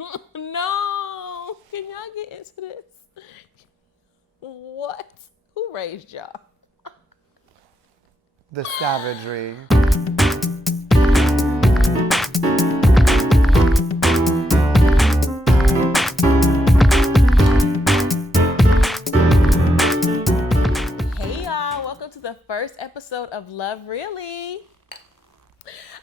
No. Can y'all get into this? What? Who raised y'all? The savagery. Hey y'all, welcome to the first episode of Love Really.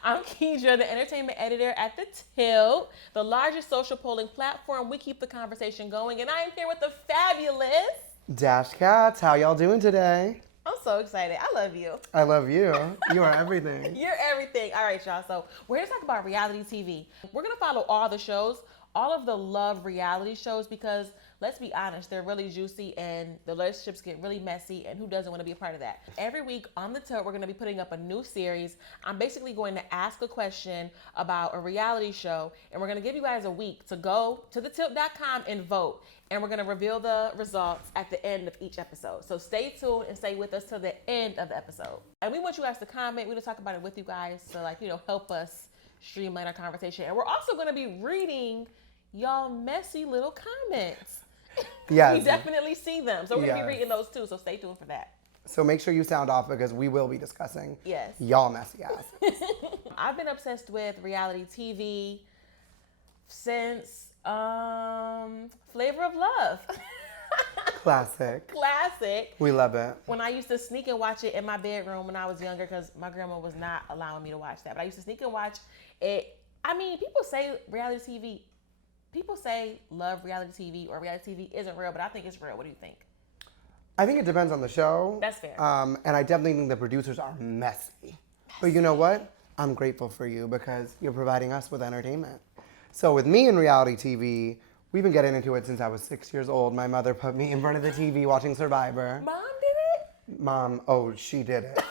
I'm Keydra, the entertainment editor at the Tylt, the largest social polling platform. We keep the conversation going, and I am here with the fabulous Dash Cats, how y'all doing today? I'm so excited. I love you. I love you. You are everything. You're everything. All right, y'all. So we're here to talk about reality TV. We're going to follow all the shows, all of the love reality shows, because let's be honest, they're really juicy and the relationships get really messy, and who doesn't want to be a part of that? Every week on the Tylt, we're going to be putting up a new series. I'm basically going to ask a question about a reality show, and we're going to give you guys a week to go to thetylt.com and vote. And we're going to reveal the results at the end of each episode. So stay tuned and stay with us till the end of the episode. And we want you guys to comment. We're going to talk about it with you guys to help us streamline our conversation. And we're also going to be reading y'all messy little comments. Yes. We definitely see them. So we're going to be Yes. reading those too. So stay tuned for that. So make sure you sound off because we will be discussing y'all messy asses. I've been obsessed with reality TV since Flavor of Love. Classic. We love it. When I used to sneak and watch it in my bedroom when I was younger, because my grandma was not allowing me to watch that, but I used to sneak and watch it. I mean, people say love reality TV or reality TV isn't real, but I think it's real. What do you think? I think it depends on the show. That's fair. And I definitely think the producers are messy. But you know what? I'm grateful for you because you're providing us with entertainment. So with me in reality TV, we've been getting into it since I was 6 years old. My mother put me in front of the TV watching Survivor. Mom did it? Mom, she did it.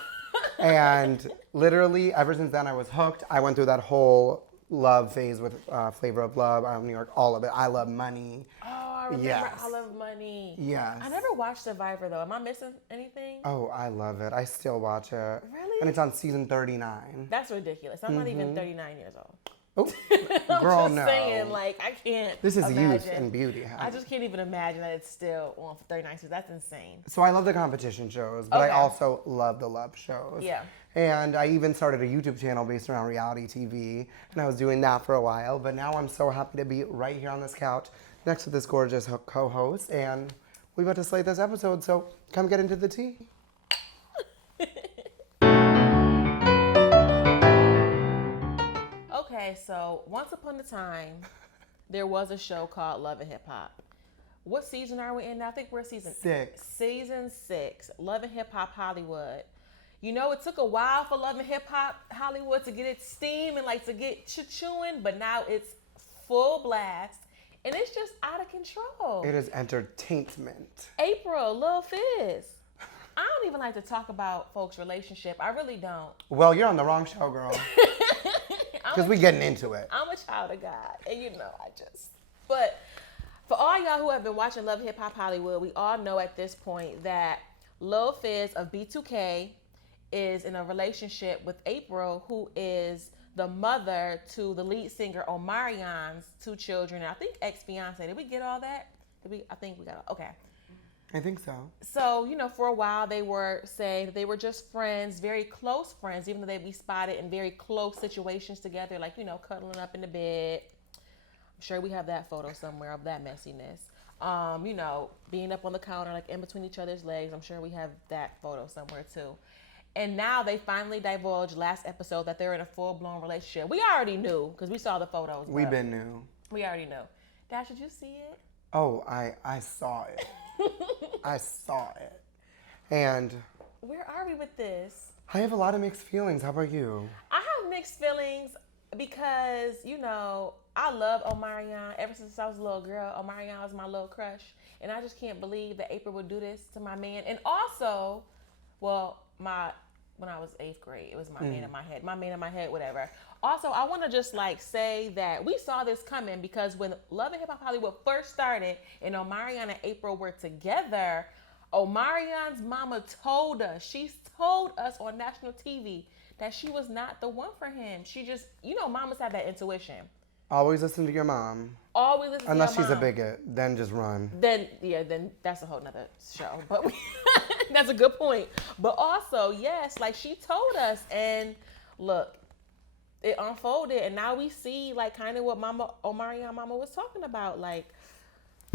And literally, ever since then, I was hooked. I went through that whole love phase with Flavor of Love, New York, all of it. I Love Money. Oh, I remember Yes. I Love Money. Yes. I never watched Survivor, though. Am I missing anything? Oh, I love it. I still watch it. Really? And it's on season 39. That's ridiculous. I'm not even 39 years old. Oh, I'm girl, just no. saying, I can't This is imagine. youth and beauty. Honey. I just can't even imagine that it's still on for 39 seasons. That's insane. So I love the competition shows, but I Okay. also love the love shows. Yeah. And I even started a YouTube channel based around reality TV, and I was doing that for a while, but now I'm so happy to be right here on this couch next to this gorgeous co-host, and we about to slay this episode, so come get into the tea. Okay, so once upon a time, there was a show called Love and Hip Hop. What season are we in now? I think we're season 6. Season 6, Love and Hip Hop Hollywood. You know, it took a while for Love and Hip Hop Hollywood to get its steam and to get chewing, but now it's full blast, and it's just out of control. It is entertainment. April, Lil Fizz. I don't even like to talk about folks' relationship. I really don't. Well, you're on the wrong show, girl. Because we getting into it. I'm a child of God, and But for all y'all who have been watching Love Hip Hop Hollywood, we all know at this point that Lil Fizz of B2K is in a relationship with April, who is the mother to the lead singer Omarion's 2 children, and I think ex-fiance. Did we get all that? I think we got okay. I think so. So, for a while they were saying that they were just friends, very close friends, even though they'd be spotted in very close situations together, cuddling up in the bed. I'm sure we have that photo somewhere of that messiness. Being up on the counter, in between each other's legs. I'm sure we have that photo somewhere too. And now they finally divulged last episode that they're in a full-blown relationship. We already knew because we saw the photos. We've been new. We already knew. Dash, did you see it? Oh, I saw it. I saw it. And where are we with this? I have a lot of mixed feelings. How about you? I have mixed feelings because, I love Omarion. Ever since I was a little girl, Omarion was my little crush. And I just can't believe that April would do this to my man. And also, when I was 8th grade, it was my man in my head, whatever. Also, I want to just say that we saw this coming because when Love and Hip Hop Hollywood first started and Omarion and April were together, Omarion's mama told us on national TV that she was not the one for him. She just, mamas have that intuition. Always listen to your mom. Always listen Unless to your she's a mom. bigot, then just run. Then that's a whole nother show. But that's a good point. But also, yes, like she told us, and look, it unfolded, and now we see like kind of what Omarion mama was talking about. Like,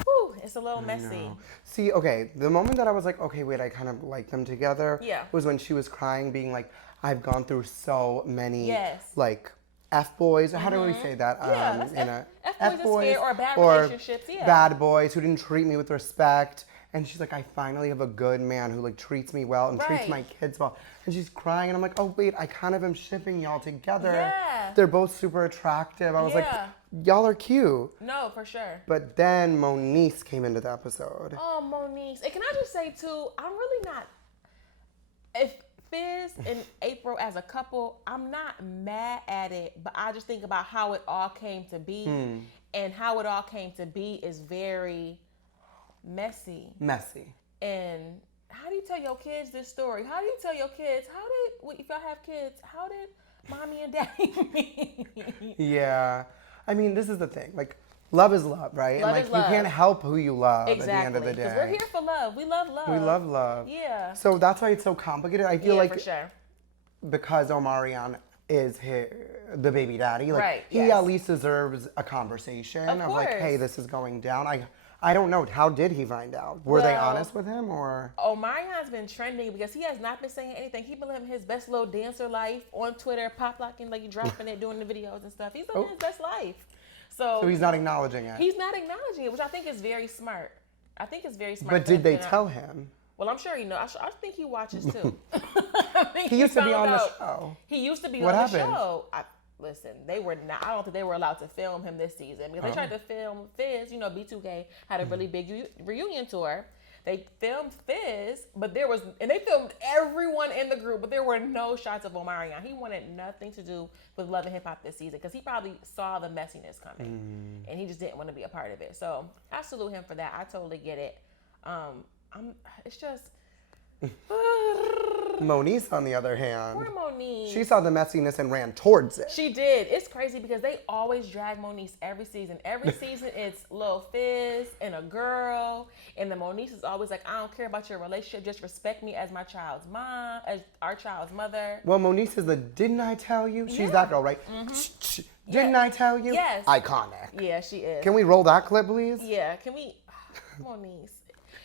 whew, it's a little messy. See, okay, the moment that I was like, okay, wait, I kind of like them together, Yeah. was when she was crying, being like, I've gone through so many, Yes. like, F-boys, how do we say that? Yeah, that's F-boys is fair, or bad or relationships, yeah. bad boys who didn't treat me with respect. And she's like, I finally have a good man who like treats me well and treats Right. my kids well. And she's crying, and I'm like, oh wait, I kind of am shipping y'all together. Yeah. They're both super attractive. I was like, Yeah. y'all are cute. No, for sure. But then Moniece came into the episode. Oh, Moniece. And can I just say too, I'm really not. If Fizz and April as a couple, I'm not mad at it, but I just think about how it all came to be, and how it all came to be is very messy. Messy. And how do you tell your kids this story? How do you tell your kids? If y'all have kids, how did mommy and daddy meet? Yeah. I mean, this is the thing. Like, love is love, right? Love and like, is love. you can't help who you love Exactly. at the end of the day. Because we're here for love. We love love. We love love. Yeah. So that's why it's so complicated. I feel Yeah, like for sure. because Omarion is the baby daddy, like Right, he yes. at least deserves a conversation Of of like, course. hey, this is going down. I don't know. How did he find out? Were they Well, honest with him or? Omarion's been trending because he has not been saying anything. He's been living his best little dancer life on Twitter, pop locking, like dropping it, doing the videos and stuff. He's living his best life. So he's not acknowledging it. He's not acknowledging it, which I think is very smart. I think it's very smart. But did they tell him? Well, I'm sure he knows. I think he watches too. He used to be on the found show. out. He used to be What on happened? the show. Listen, they were not. I don't think they were allowed to film him this season because they tried to film Fizz. You know, B2K had a really big reunion tour. They filmed Fizz, but they filmed everyone in the group, but there were no shots of Omarion. He wanted nothing to do with Love and Hip Hop this season because he probably saw the messiness coming, and he just didn't want to be a part of it. So I salute him for that. I totally get it. It's just. Moniece, on the other hand, Poor Moniece. she saw the messiness and ran towards it. She did. It's crazy because they always drag Moniece every season. Every season it's Lil Fizz and a girl. And the Moniece is always like, I don't care about your relationship. Just respect me as my child's mom, as our child's mother. Well, Moniece is the didn't I tell you? She's Yeah. that girl, right? Didn't I tell you? Yes. Iconic. Yeah, she is. Can we roll that clip, please? Yeah, can we? Moniece.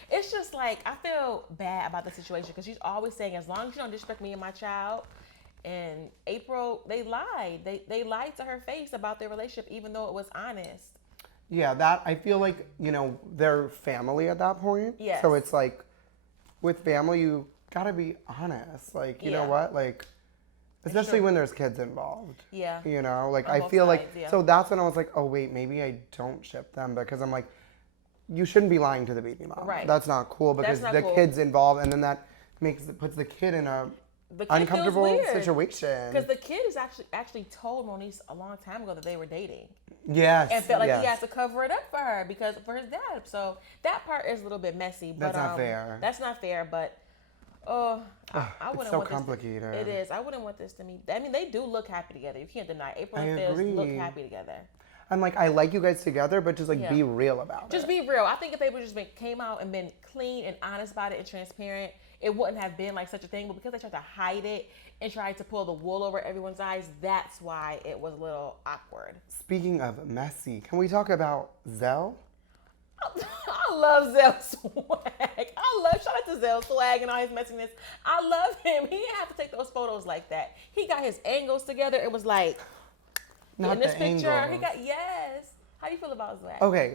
It's just like, I feel bad about the situation because she's always saying, as long as you don't disrespect me and my child. And April, they lied. They lied to her face about their relationship, even though it was honest. Yeah, that I feel like, they're family at that point. Yes. So it's like, with family, you gotta be honest. Like, you know Yeah. what? Like, especially when there's kids involved. Yeah. Like, On I both feel like, sides, yeah. so that's when I was like, oh, wait, maybe I don't ship them because I'm like, you shouldn't be lying to the baby mom. Right. That's not cool because not the cool. kid's involved and then that puts the kid in a The kid uncomfortable feels weird. situation. Because the kid is actually told Moniece a long time ago that they were dating. Yes. And felt like yes. he has to cover it up for her for his dad. So that part is a little bit messy. But, That's not fair. That's not fair, but I wouldn't it's so want complicated. It is. I wouldn't want this to me. I mean, they do look happy together. You can't deny it. April and I Fizz look agree. happy together. I'm like, I like you guys together, but just like Yeah. be real about it. Just be real. I think if they would just came out and been clean and honest about it and transparent, it wouldn't have been like such a thing. But because they tried to hide it and tried to pull the wool over everyone's eyes, that's why it was a little awkward. Speaking of messy, can we talk about Zell? I love Zell swag. Shout out to Zell swag and all his messiness. I love him. He didn't have to take those photos like that. He got his angles together. It was like, Not in this the picture, angles. he got, yes. How do you feel about Zach? Okay.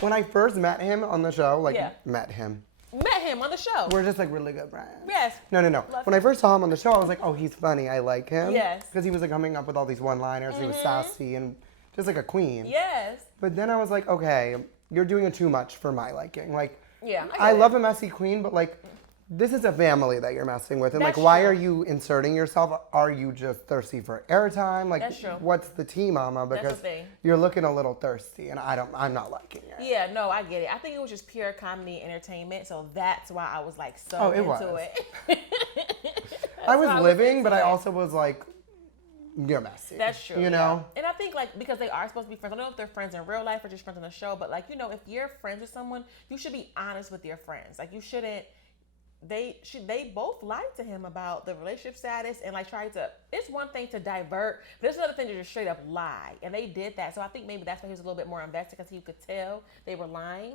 When I first met him on the show, Yeah. met him. Met him on the show. We're just like really good friends. Yes. No. Love When I first saw him on the show, I was like, oh, he's funny. I like him. Yes. Because he was like coming up with all these one-liners. He was sassy and just like a queen. Yes. But then I was like, okay, you're doing it too much for my liking. Like, Yeah, I get love it. a messy queen, but like, this is a family that you're messing with. And That's like, why true. are you inserting yourself? Are you just thirsty for airtime? Like, That's true. what's the tea, mama? the Because thing. you're looking a little thirsty and I'm not liking it. Yeah, no, I get it. I think it was just pure comedy and entertainment, so that's why I was like so Oh, it into was. it. I was why I was living, into but I it. also was like, you're messy. That's true. You know? Yeah. And I think, like, because they are supposed to be friends, I don't know if they're friends in real life or just friends on the show, but, like, you know, if you're friends with someone, you should be honest with your friends. Like, you shouldn't, they both lied to him about the relationship status and, like, tried to, it's one thing to divert, but it's another thing to just straight up lie. And they did that. So I think maybe that's why he was a little bit more invested, because he could tell they were lying.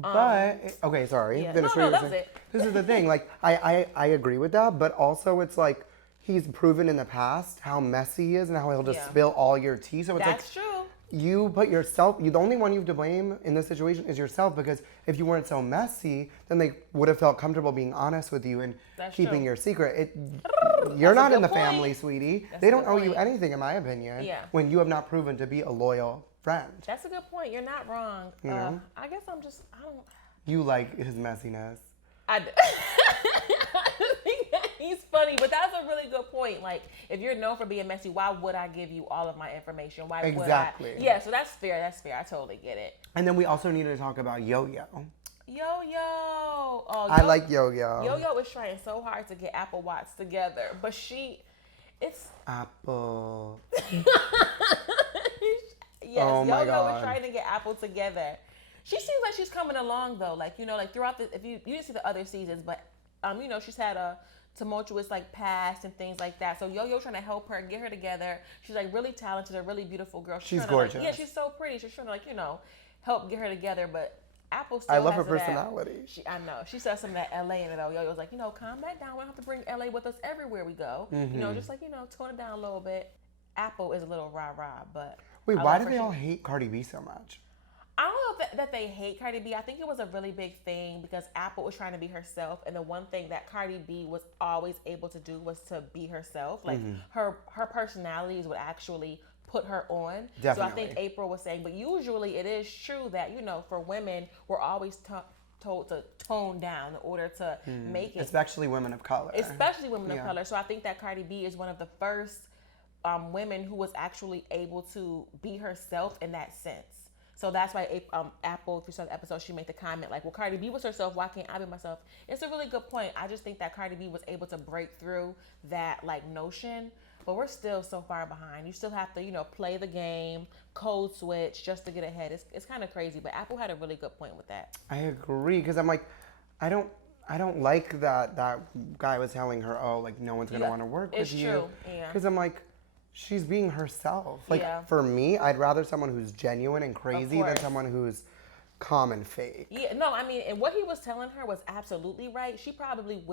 But okay, sorry. Yeah. Finish No, what that you're was saying. it. This is the thing. Like, I agree with that, but also it's like he's proven in the past how messy he is and how he'll just spill all your tea. So it's That's like true. you put yourself. The only one you have to blame in this situation is yourself, because if you weren't so messy, then they would have felt comfortable being honest with you and keeping your secret. You're not in the family, sweetie. They don't owe you anything, in my opinion. Yeah. When you have not proven to be a loyal friend. That's a good point. You're not wrong. You know? I guess I don't. You like his messiness. I think that he's funny, but that's a really good point. Like, if you're known for being messy, why would I give you all of my information? Why would I? Yeah, so that's fair. That's fair. I totally get it. And then we also need to talk about Yo-Yo. Yo-Yo. Oh, I like Yo-Yo. Yo-Yo is trying so hard to get Apple Watch together, but it's... Apple. Yes, oh my Yo-Yo God. is trying to get Apple together. She seems like she's coming along though. Like, you know, like throughout if you didn't see the other seasons, but you know, she's had a tumultuous like past and things like that. So Yo-Yo trying to help her get her together. She's like really talented, a really beautiful girl. She's gorgeous. gorgeous. Yeah, she's so pretty. She's trying to, like, you know, help get her together, but Apple still I love has her personality. I know. She said something at LA in it though. Yo-Yo's like, you know, calm that down. We don't have to bring LA with us everywhere we go. Mm-hmm. You know, just like, you know, tone it down a little bit. Apple is a little rah-rah, but wait, why do they all hate Cardi B so much? I don't know if that they hate Cardi B. I think it was a really big thing because Apple was trying to be herself, and the one thing that Cardi B was always able to do was to be herself. Like her personalities would actually put her on. Definitely. So I think April was saying, but usually it is true that, you know, for women, we're always told to tone down in order to make it. Especially women of color. Especially women of color. So I think that Cardi B is one of the first women who was actually able to be herself in that sense. So that's why Apple, if you saw the episode, she made the comment like, well, Cardi B was herself. Why can't I be myself? It's a really good point. I just think that Cardi B was able to break through that like notion, but we're still so far behind. You still have to, you know, play the game, code switch just to get ahead. It's kind of crazy, but Apple had a really good point with that. I agree, because I'm like, I don't like that guy was telling her, oh, like no one's gonna want to work with you. It's true, yeah. Because I'm like, she's being herself. Like, for me, I'd rather someone who's genuine and crazy than someone who's calm and fake. Yeah, no, I mean, and what he was telling her was absolutely right. She probably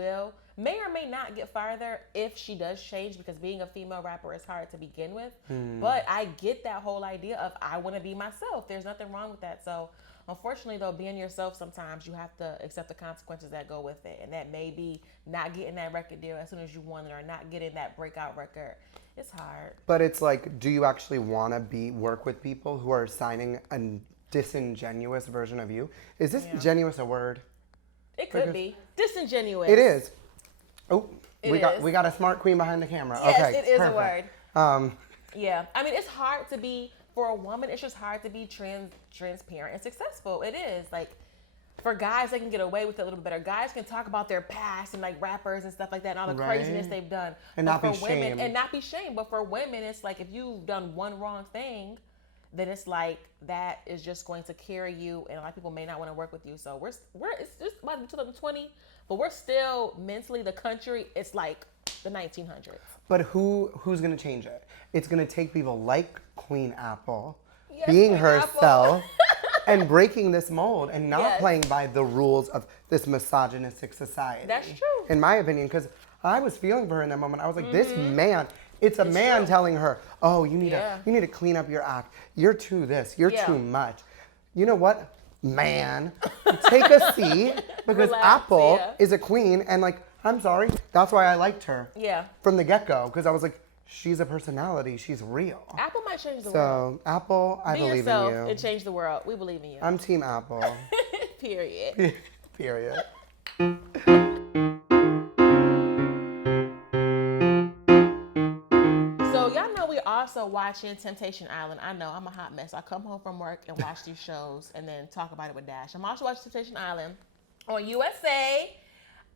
may or may not get farther if she does change, because being a female rapper is hard to begin with. But I get that whole idea of I want to be myself. There's nothing wrong with that. So unfortunately, though, being yourself, sometimes you have to accept the consequences that go with it. And that may be not getting that record deal as soon as you want it, or not getting that breakout record. It's hard. But it's like, do you actually want to work with people who are signing a disingenuous version of you? Is disingenuous a word? It could be. Disingenuous. It is. Oh, we got a smart queen behind the camera. Yes, okay, it is perfect. a word. Yeah. I mean, it's hard to be, for a woman, it's just hard to be transparent and successful. It is. Like, for guys, they can get away with it a little bit better. Guys can talk about their past and like rappers and stuff like that and all the craziness they've done. And not be shamed. And not be shamed. But for women, it's like if you've done one wrong thing, then it's like that is just going to carry you, and a lot of people may not want to work with you. So it's just about to be 2020, but we're still mentally, the country, it's like the 1900s. But who's gonna change it? It's gonna take people like Queen Apple Queen being herself Apple. and breaking this mold and not playing by the rules of this misogynistic society. That's true. In my opinion, because I was feeling for her in that moment. I was like, this man. It's a man telling her, oh, you need to clean up your act. You're too this. You're too much. You know what, man? Take a seat, because Relax, Apple is a queen, and like, I'm sorry, that's why I liked her. Yeah. From the get-go, because I was like, she's a personality. She's real. Apple might change the world. So, Apple, I believe yourself in you. and change the world. We believe in you. I'm Team Apple. Period. Period. So y'all know we also watching Temptation Island. I know I'm a hot mess. I come home from work and watch these shows and then talk about it with Dash. I'm also watching Temptation Island on USA.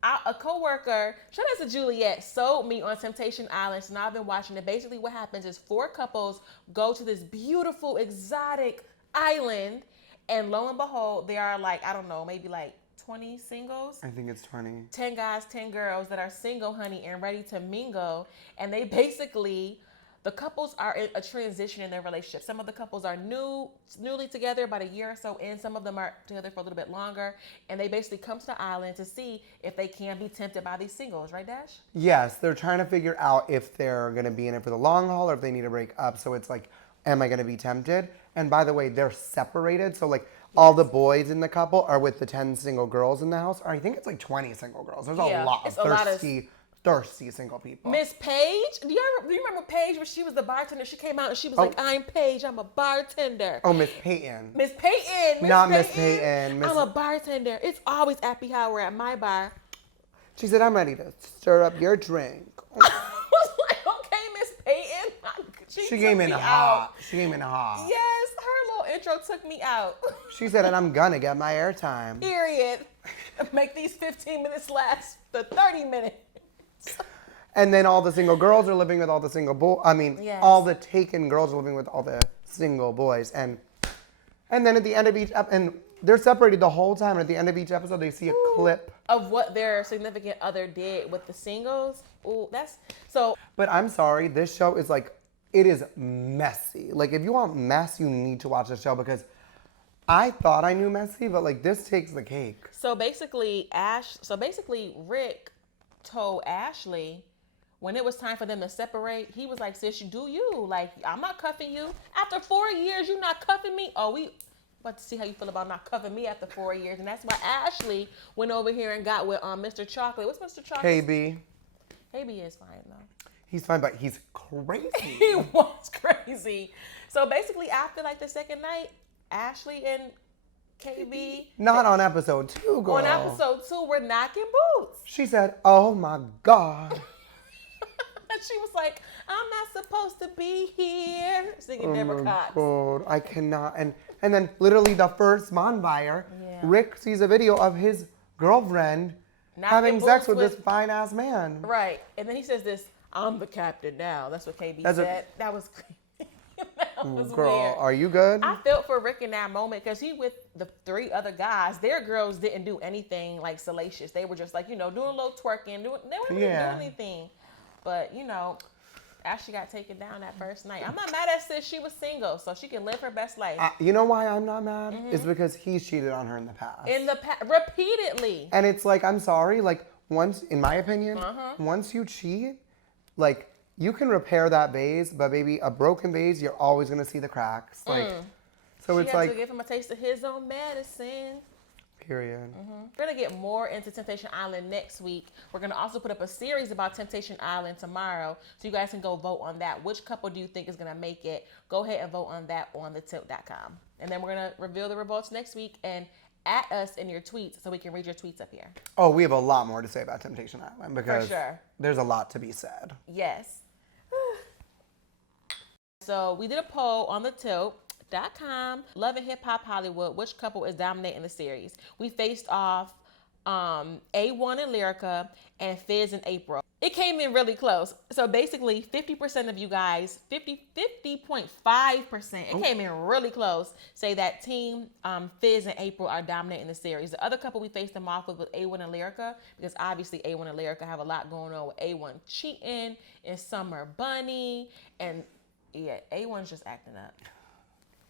A coworker, shout out to Juliet, sold me on Temptation Island, and I've been watching it. Basically, what happens is 4 couples go to this beautiful, exotic island, and lo and behold, there are like, I don't know, maybe like 20 singles. I think it's 20. 10 guys, 10 girls that are single, honey, and ready to mingle. And they basically, the couples are in a transition in their relationship. Some of the couples are newly together, about a year or so in. Some of them are together for a little bit longer. And they basically come to the island to see if they can be tempted by these singles. Right, Dash? Yes, they're trying to figure out if they're going to be in it for the long haul or if they need to break up. So it's like, am I going to be tempted? And by the way, they're separated. So like all the boys in the couple are with the 10 single girls in the house. Or I think it's like 20 single girls. There's a lot of thirsty single people. Miss Paige, do you remember Paige when she was the bartender? She came out and she was like, "I'm Paige, I'm a bartender." Oh, Miss Peyton. Miss Peyton. Not Miss Peyton. I'm a bartender. It's always happy hour at my bar. She said, "I'm ready to stir up your drink." I was like, "Okay, Miss Peyton." She came in hot. She came in hot. Yes, her little intro took me out. She said, "And I'm gonna get my airtime." Period. Make these 15 minutes last the 30 minutes. And then all the single girls are living with all the single boys. I mean, all the taken girls are living with all the single boys. And then at the end of each and they're separated the whole time. And at the end of each episode, they see a clip of what their significant other did with the singles. Ooh, that's so. But I'm sorry, this show is like, it is messy. Like, if you want mess, you need to watch the show because I thought I knew messy, but like this takes the cake. So basically, Rick told Ashley when it was time for them to separate, he was like, "Sis, you do you. Like, I'm not cuffing you. After 4 years, you not cuffing me? Oh, we about to see how you feel about not cuffing me after 4 years." And that's why Ashley went over here and got with Mr. Chocolate. What's Mr. Chocolate? KB. KB is fine, though. He's fine, but he's crazy. He was crazy. So basically, after like the second night, Ashley and KB. Not on episode 2, girl. On episode 2, we're knocking boots. She said, "Oh my God." And she was like, "I'm not supposed to be here." Singing Oh Deborah my Cox. God, I cannot. And then literally the first bonfire, Rick sees a video of his girlfriend having sex with this fine ass man. Right. And then he says this, "I'm the captain now." That's what KB said. That was crazy. That was girl, weird. Are you good? I felt for Rick in that moment because he with the 3 other guys, their girls didn't do anything like salacious. They were just like, doing a little twerking. They weren't really doing anything. But, Ashley got taken down that first night. I'm not mad at sis. She was single, so she can live her best life. You know why I'm not mad? It's because he's cheated on her in the past. Repeatedly. And it's like, I'm sorry, like, once, in my opinion, once you cheat, like, you can repair that vase, but baby, a broken vase, you're always gonna see the cracks. Like, so it's like, to give him a taste of his own medicine. Period. We're gonna get more into Temptation Island next week. We're gonna also put up a series about Temptation Island tomorrow, so you guys can go vote on that. Which couple do you think is gonna make it? Go ahead and vote on that on the Tylt.com. And then we're gonna reveal the results next week and at us in your tweets so we can read your tweets up here. Oh, we have a lot more to say about Temptation Island because For sure. There's a lot to be said. Yes. So we did a poll on the Tylt.com. Love and Hip Hop Hollywood. Which couple is dominating the series? We faced off A1 and Lyrica and Fizz and April. It came in really close. So basically 50% of you guys, 50.5%, it came in really close, say that team Fizz and April are dominating the series. The other couple we faced them off with was A1 and Lyrica, because obviously A1 and Lyrica have a lot going on with A1 cheating and Summer Bunny, and A1's just acting up.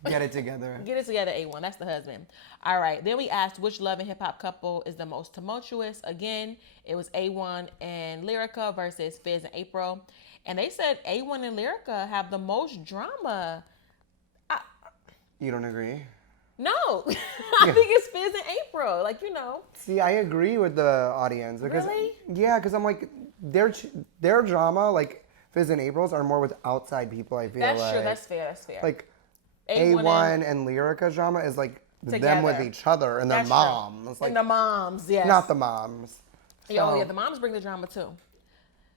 Get it together. Get it together, A1. That's the husband. All right. Then we asked which love and hip hop couple is the most tumultuous. Again, it was A1 and Lyrica versus Fizz and April. And they said A1 and Lyrica have the most drama. You don't agree? No. I think it's Fizz and April. Like, See, I agree with the audience. Because, really? Yeah, because I'm like, their drama, like Fizz and April's, are more with outside people, I feel like. That's true. That's fair. Like, A1 and Lyrica's drama is like together. Them with each other and their moms. Like, and the moms, yes. Not the moms. So. Yeah, the moms bring the drama too.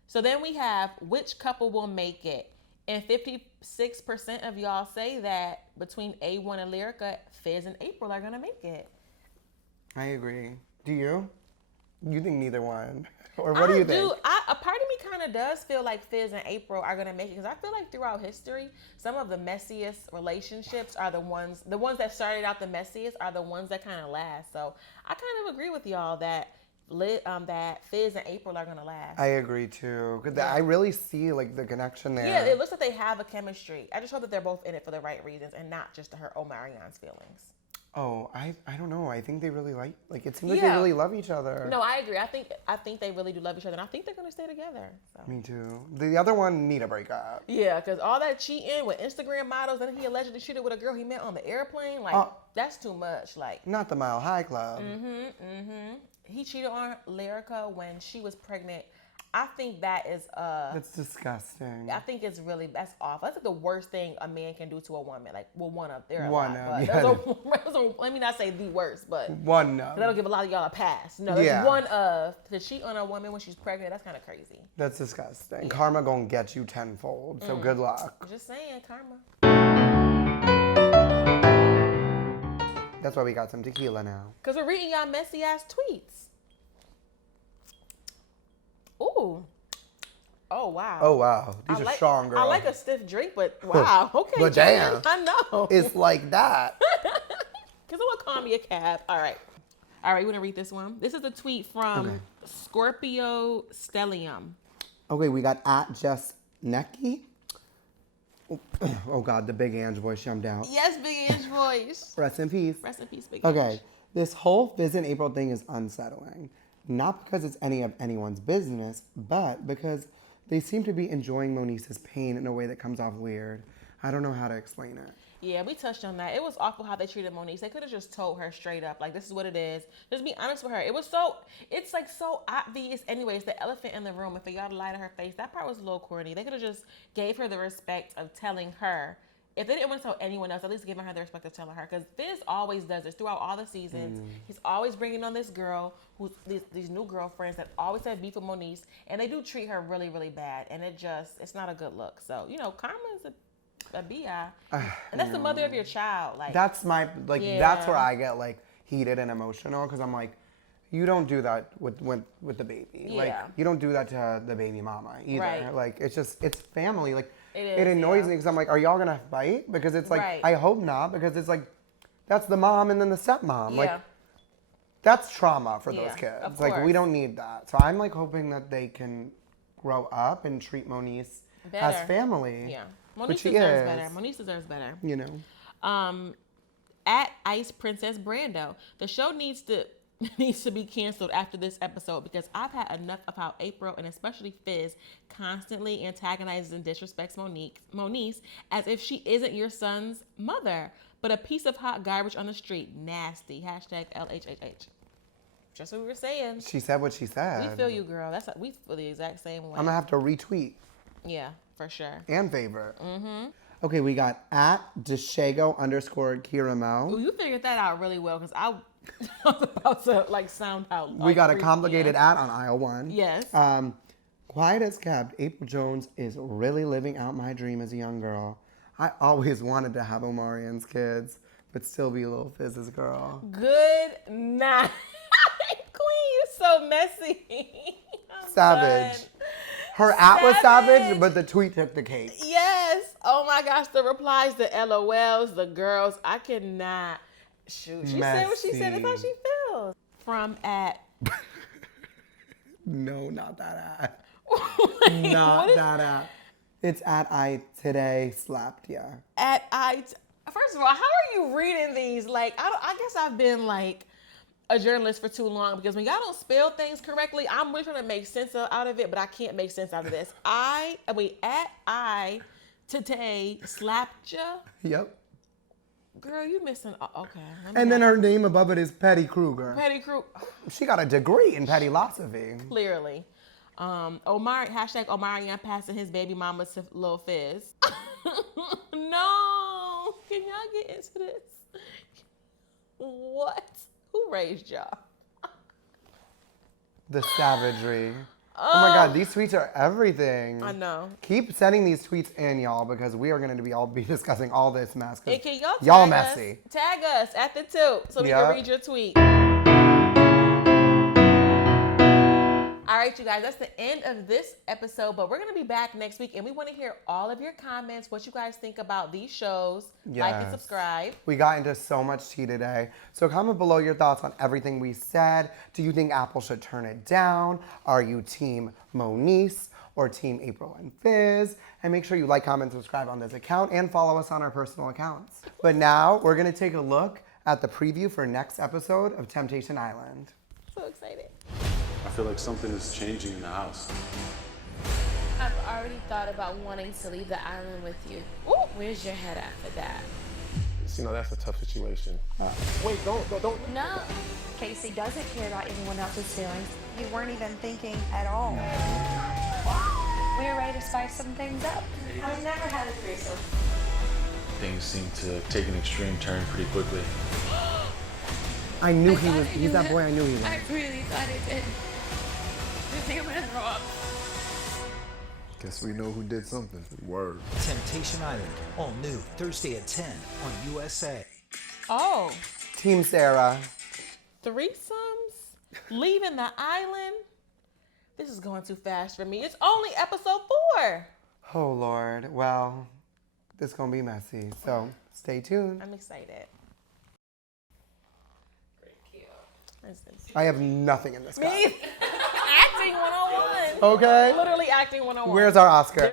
So then we have which couple will make it. And 56% of y'all say that between A1 and Lyrica, Fizz and April are going to make it. I agree. Do you? You think neither one? Or what do you think? A part of me kind of does feel like Fizz and April are going to make it, because I feel like throughout history, some of the messiest relationships are the ones that started out the messiest are the ones that kind of last. So I kind of agree with y'all that Fizz and April are going to last. I agree too. Cause I really see like the connection there. Yeah, it looks like they have a chemistry. I just hope that they're both in it for the right reasons and not just to hurt Omarion's feelings. Oh, I don't know. I think they really like it seems like they really love each other. No, I agree. I think they really do love each other, and I think they're gonna stay together. So. Me too. The other one need a breakup. Yeah, because all that cheating with Instagram models, and he allegedly cheated with a girl he met on the airplane. That's too much. Like, not the Mile High Club. He cheated on Lyrica when she was pregnant. I think that is that's disgusting. I think that's awful. That's like the worst thing a man can do to a woman. Like, well, let me not say the worst, but one of. That'll give a lot of y'all a pass. No, that's one of. To cheat on a woman when she's pregnant, that's kind of crazy. That's disgusting. Yeah. Karma gonna get you tenfold. So good luck. Just saying, karma. That's why we got some tequila now. Because we're reading y'all messy ass tweets. Ooh. Oh, wow. Oh, wow. These are strong, girl. I like a stiff drink, but wow. Okay. But damn. I know. It's like that. Because it will call me a cab. All right. You want to read this one? This is a tweet from Scorpio Stellium. Okay, we got @JustNecky. Oh, God, the Big Ange voice jumped out. Yes, Big Ange voice. Rest in peace. Rest in peace, Big Ange. Okay, this whole Fizz and April thing is unsettling. Not because it's any of anyone's business, but because they seem to be enjoying Moniece's pain in a way that comes off weird. I don't know how to explain it. Yeah, we touched on that. It was awful how they treated Moniece. They could have just told her straight up, like, this is what it is. Just be honest with her. It's like so obvious anyways, the elephant in the room. And for y'all to lie to her face, that part was a little corny. They could have just gave her the respect of telling her. If they didn't want to tell anyone else, at least giving her the respect of telling her. Because Fizz always does this throughout all the seasons. He's always bringing on this girl, these new girlfriends that always have beef with Moniece. And they do treat her really, really bad. And it's not a good look. So, karma is a BI. And that's the mother of your child. Like, that's that's where I get like heated and emotional. Because I'm like, you don't do that with the baby. Yeah. Like, you don't do that to the baby mama either. Right. Like, it's family. Like, it annoys me because I'm like, are y'all gonna fight? Because it's like, I hope not, because it's like, that's the mom and then the stepmom. Yeah. Like, that's trauma for those kids. Like, we don't need that. So I'm like hoping that they can grow up and treat Moniece as family. Yeah, Moniece deserves better. Moniece deserves better. At Ice Princess Brando, the show needs to be canceled after this episode because I've had enough of how April and especially Fizz constantly antagonizes and disrespects Moniece as if she isn't your son's mother, but a piece of hot garbage on the street. Nasty. #LHHH. Just what we were saying. She said what she said. We feel you, girl. We feel the exact same way. I'm gonna have to retweet. Yeah, for sure. And favorite. Okay, we got @Deshago_Kiramo. Ooh, you figured that out really well because I was about to sound out. We got a complicated @ on aisle 1. Yes. Quiet as kept, April Jones is really living out my dream as a young girl. I always wanted to have Omarion's kids, but still be Lil Fizz's girl. Good night. Queen, you're so messy. Savage. Done. Her @ was savage, but the tweet took the cake. Yes. Oh my gosh, the replies, the LOLs, the girls. I cannot. Shoot. She said what she said. That's how she feels. From @ No, not that @ Not that @. It's @I today slapped ya. First of all, how are you reading these? Like, I guess I've been like a journalist for too long because when y'all don't spell things correctly, I'm really trying to make sense out of it, but I can't make sense out of this. @I today slapped ya. Yep. Girl, you missing. Okay. And then her name above it is Petty Kruger. Petty Kruger. She got a degree in petty philosophy. Clearly. Omarion passing his baby mama to Lil Fizz. No. Can y'all get into this? What? Who raised y'all? The savagery. Oh my God, these tweets are everything. I know. Keep sending these tweets in, y'all, because we are going to be discussing all this mess. And can y'all messy. Tag us at the Tylt so we can read your tweet. All right, you guys, that's the end of this episode, but we're going to be back next week, and we want to hear all of your comments, what you guys think about these shows. Like and Yes. subscribe. We got into so much tea today. So comment below your thoughts on everything we said. Do you think Apple should turn it down? Are you team Moniece or team April and Fizz? And make sure you like, comment, subscribe on this account and follow us on our personal accounts. But now we're going to take a look at the preview for next episode of Temptation Island. So excited. I feel like something is changing in the house. I've already thought about wanting to leave the island with you. Ooh, where's your head at for that? You know, that's a tough situation. Wait, don't. No. Casey doesn't care about anyone else's feelings. You weren't even thinking at all. We were ready to spice some things up. I've never had a threesome. Things seem to take an extreme turn pretty quickly. I knew he was, he's that boy I knew he was. I really thought it did. I think I'm gonna throw up. Guess we know who did something. Word. Temptation Island, all new Thursday at 10 on USA. Oh, Team Sarah. threesomes? Leaving the island? This is going too fast for me. It's only episode 4. Oh, Lord. Well, this is going to be messy. So stay tuned. I'm excited. I have nothing in this cup. Me? Acting 101. Okay. Literally acting 101. Where's our Oscar?